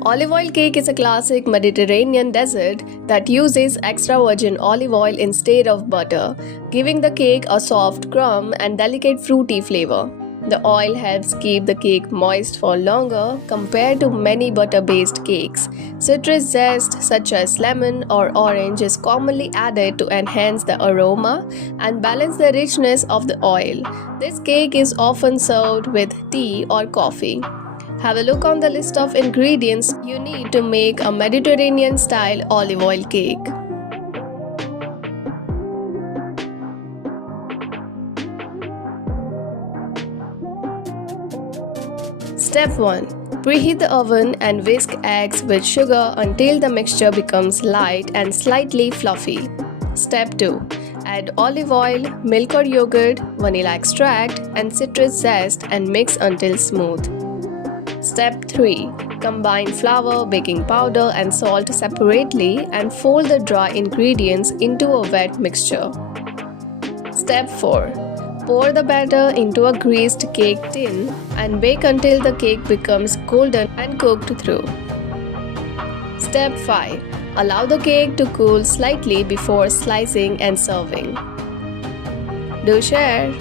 Olive oil cake is a classic Mediterranean dessert that uses extra virgin olive oil instead of butter, giving the cake a soft crumb and delicate fruity flavor. The oil helps keep the cake moist for longer compared to many butter-based cakes. Citrus zest such as lemon or orange is commonly added to enhance the aroma and balance the richness of the oil. This cake is often served with tea or coffee. Have a look on the list of ingredients you need to make a Mediterranean-style olive oil cake. Step 1. Preheat the oven and whisk eggs with sugar until the mixture becomes light and slightly fluffy. Step 2. Add olive oil, milk or yogurt, vanilla extract, and citrus zest and mix until smooth. Step 3. Combine flour, baking powder, and salt separately and fold the dry ingredients into a wet mixture. Step 4. Pour the batter into a greased cake tin and bake until the cake becomes golden and cooked through. Step 5. Allow the cake to cool slightly before slicing and serving. Do share!